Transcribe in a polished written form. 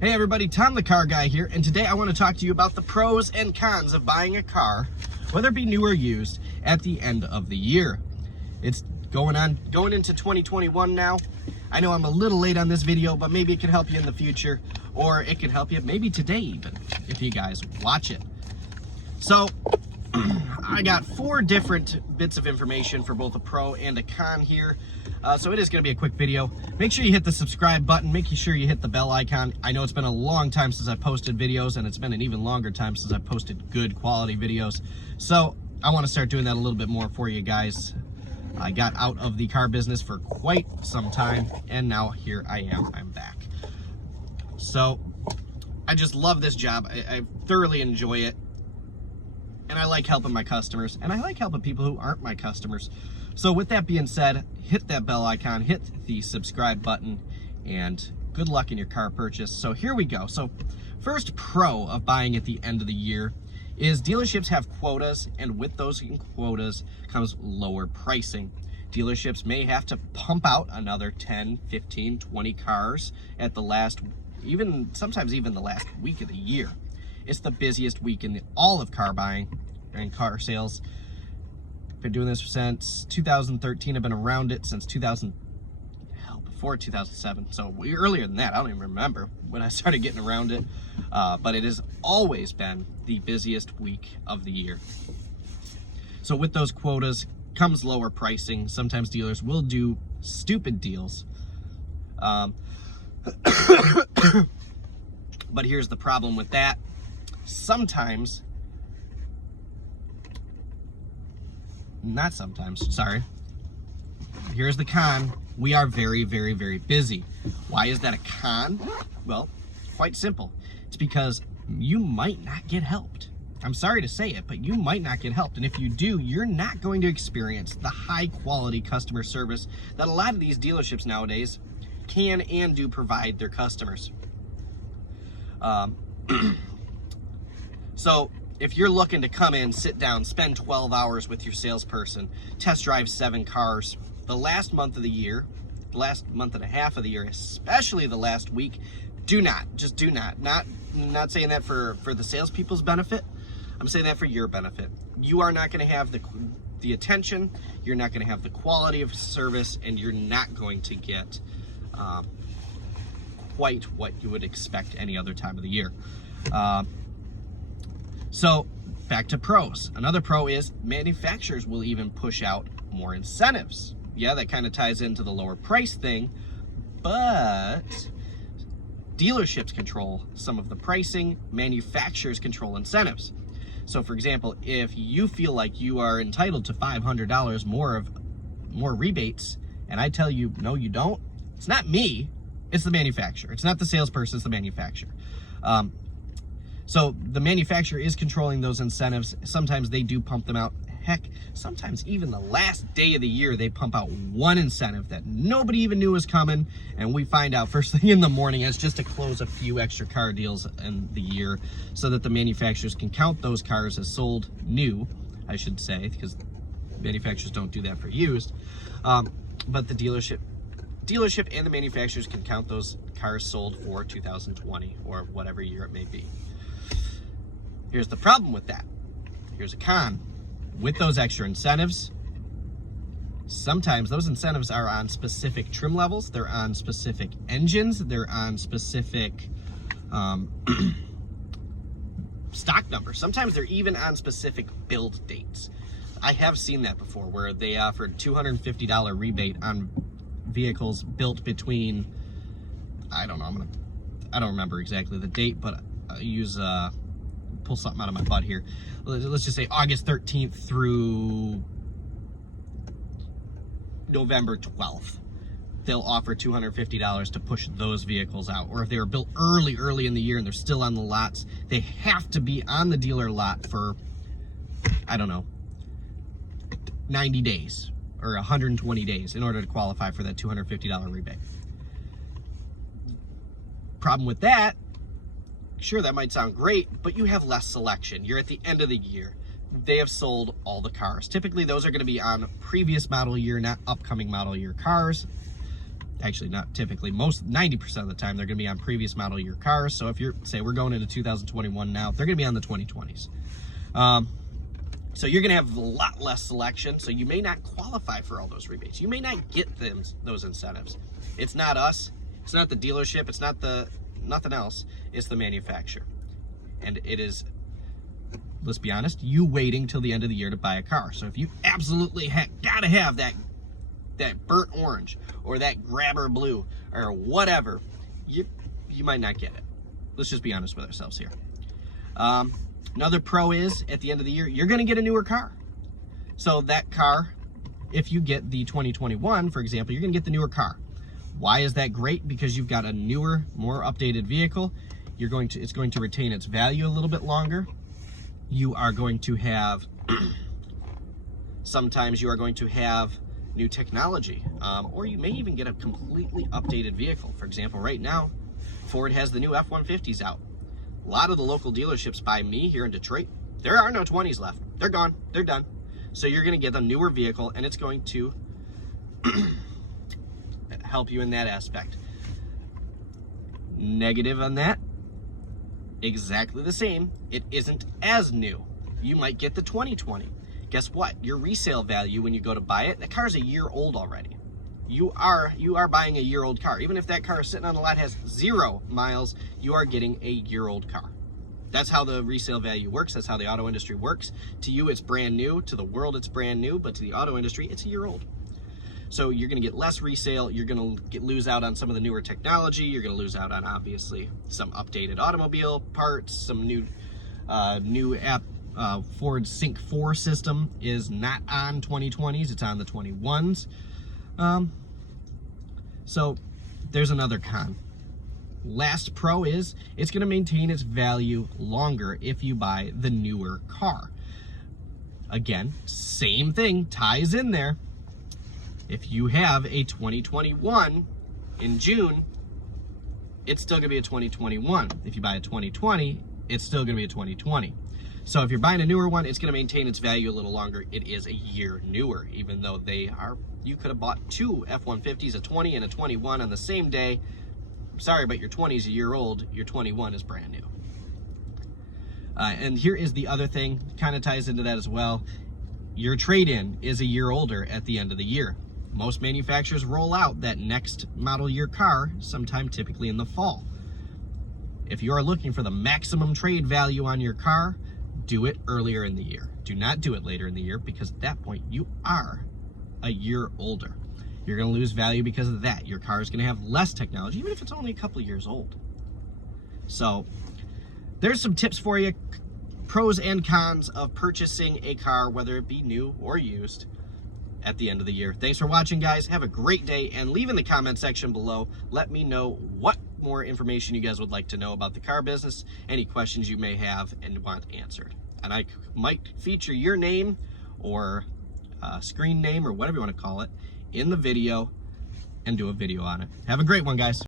Hey everybody, Tom the Car Guy here, and today I want to talk to you about the pros and cons of buying a car, whether it be new or used, at the end of the year. It's going into 2021 now. I know I'm a little late on this video, but maybe it can help you in the future, or it could help you maybe today even, if you guys watch it. So, I got 4 different bits of information for both a pro and a con here. So it is going to be a quick video. Make sure you hit the subscribe button. Make sure you hit the bell icon. I know it's been a long time since I've posted videos, and it's been an even longer time since I've posted good quality videos. So I want to start doing that a little bit more for you guys. I got out of the car business for quite some time, and now here I am. I'm back. So I just love this job. I thoroughly enjoy it. And I like helping my customers, and I like helping people who aren't my customers. So with that being said, hit that bell icon, hit the subscribe button, and good luck in your car purchase. So here we go. So first pro of buying at the end of the year is dealerships have quotas, and with those quotas comes lower pricing. Dealerships may have to pump out another 10, 15, 20 cars at the last, sometimes even the last week of the year. It's the busiest week in all of car buying and car sales. Been doing this since 2013. I've been around it since before 2007. So earlier than that, I don't even remember when I started getting around it. But it has always been the busiest week of the year. So with those quotas comes lower pricing. Sometimes dealers will do stupid deals. But here's the problem with that. Here's the con. We are very, very, very busy. Why is that a con? Well, quite simple. It's because you might not get helped. I'm sorry to say it, but you might not get helped. And if you do, you're not going to experience the high quality customer service that a lot of these dealerships nowadays can and do provide their customers. So if you're looking to come in, sit down, spend 12 hours with your salesperson, test drive 7 cars, the last month of the year, the last month and a half of the year, especially the last week, do not. I'm not saying that for the salespeople's benefit. I'm saying that for your benefit. You are not going to have the attention, you're not going to have the quality of service, and you're not going to get quite what you would expect any other time of the year. So back to pros. Another pro is manufacturers will even push out more incentives. Yeah, that kind of ties into the lower price thing, but dealerships control some of the pricing, manufacturers control incentives. So for example, if you feel like you are entitled to $500 more rebates, and I tell you, no, you don't, it's not me, it's the manufacturer. It's not the salesperson, it's the manufacturer. So the manufacturer is controlling those incentives. Sometimes they do pump them out. Heck, sometimes even the last day of the year, they pump out one incentive that nobody even knew was coming, and we find out first thing in the morning. It's just to close a few extra car deals in the year so that the manufacturers can count those cars as sold new, I should say, because manufacturers don't do that for used. But the dealership and the manufacturers can count those cars sold for 2020 or whatever year it may be. Here's the problem with that. Here's a con. With those extra incentives, sometimes those incentives are on specific trim levels, they're on specific engines, they're on specific stock numbers. Sometimes they're even on specific build dates. I have seen that before, where they offered $250 rebate on vehicles built between, I don't remember exactly the date, but I use pull something out of my butt here. Let's just say August 13th through November 12th. They'll offer $250 to push those vehicles out. Or if they were built early in the year and they're still on the lots, they have to be on the dealer lot for, I don't know, 90 days or 120 days in order to qualify for that $250 rebate. Problem with that, sure, that might sound great, but you have less selection. You're at the end of the year. They have sold all the cars. Typically, those are going to be on previous model year, not upcoming model year cars. Actually, not typically. Most 90% of the time, they're going to be on previous model year cars. So if you're, say, we're going into 2021 now, they're going to be on the 2020s. So you're going to have a lot less selection. So you may not qualify for all those rebates. You may not get those incentives. It's not us. It's not the dealership. It's not nothing else. It's the manufacturer. And it is, let's be honest, you waiting till the end of the year to buy a car. So if you absolutely got to have that burnt orange or that grabber blue or whatever, you might not get it. Let's just be honest with ourselves here. Another pro is at the end of the year, you're going to get a newer car. So that car, if you get the 2021, for example, you're going to get the newer car. Why is that great? Because you've got a newer, more updated vehicle. It's going to retain its value a little bit longer. You are going to have, sometimes you are going to have new technology, or you may even get a completely updated vehicle. For example, right now, Ford has the new F-150s out. A lot of the local dealerships by me here in Detroit, there are no 20s left. They're gone. They're done. So you're going to get a newer vehicle, and it's going to help you in that aspect. Negative on that, exactly the same. It isn't as new. You might get the 2020. Guess what? Your resale value when you go to buy it, that car's a year old already. You are buying a year-old car. Even if that car is sitting on the lot has 0 miles, you are getting a year-old car. That's how the resale value works. That's how the auto industry works. To you, it's brand new. To the world, it's brand new. But to the auto industry, it's a year old. So you're going to get less resale. You're going to lose out on some of the newer technology. You're going to lose out on, obviously, some updated automobile parts, some new app. Ford Sync 4 system is not on 2020s, it's on the 21s. So there's another con. Last pro is it's going to maintain its value longer if you buy the newer car. Again, same thing ties in there. If you have a 2021 in June, it's still going to be a 2021. If you buy a 2020, it's still going to be a 2020. So if you're buying a newer one, it's going to maintain its value a little longer. It is a year newer, even though you could have bought 2 F-150s, a 20 and a 21 on the same day. Sorry, but your 20 is a year old, your 21 is brand new. And here is the other thing, kind of ties into that as well. Your trade-in is a year older at the end of the year. Most manufacturers roll out that next model year car sometime typically in the fall. If you are looking for the maximum trade value on your car, do it earlier in the year. Do not do it later in the year, because at that point you are a year older. You're going to lose value because of that. Your car is going to have less technology, even if it's only a couple years old. So there's some tips for you, pros and cons of purchasing a car, whether it be new or used, at the end of the year. Thanks for watching, guys. Have a great day, and leave in the comment section below. Let me know what more information you guys would like to know about the car business, any questions you may have and want answered. And I might feature your name or screen name or whatever you want to call it in the video and do a video on it. Have a great one, guys.